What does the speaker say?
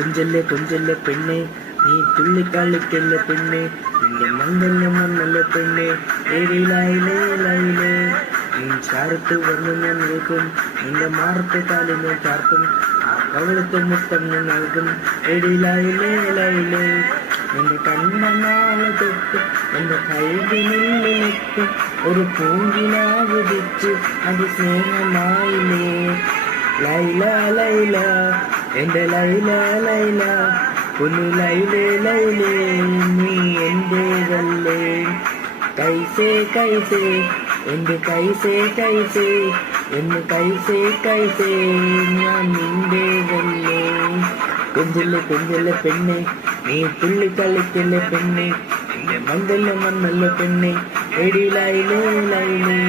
കൊഞ്ചല്ലേ കൊഞ്ചല്ലേ പെണ്ണെ, നീ തുള്ളിക്കളിക്കല്ലേ പെണ്ണെ, നിന്റെ മംഗല്യം വന്നല്ല പെണ്ണെ, ഏരിയിലായില്ലേ ലൈലേ. നീ ചാരത്ത് വന്ന് ഞാൻ നിൽക്കും, നിന്റെ മാറത്ത് കാലിൽ ഞാൻ ചാർത്തും, ആ കവിളത്ത് മുത്തം ഞാൻ നൽകും, ഏരിയിലായില്ലേ ലൈലേ. നിന്റെ കണ്ണനാളെ തൊട്ട് എന്റെ കൈവിനുള്ളിലെത്തും ഒരു പൂങ്കിനാവുദിച്ച് അത് സ്നേഹമായില്ലേ. ലൈല ലൈല എന്റെ ലൈല ലൈല, ഒന്ന് ലൈലേ ലൈലേ, നീ എന്റേതല്ലേ. കൈസേ കൈസേ എന്റെ കൈസേ കൈസേ, എന്ന് കൈസേ കൈസേ, ഞാൻ നിന്റേതല്ലേ. കൊഞ്ചല്ലേ കൊഞ്ചല്ലേ പെണ്ണെ, നീ തുള്ളിക്കളിക്കല്ലേ പെണ്ണെ, നിന്റെ മംഗല്യം വന്നല്ലോ പെണ്ണെ, എടി ലൈലേ ലൈലേ.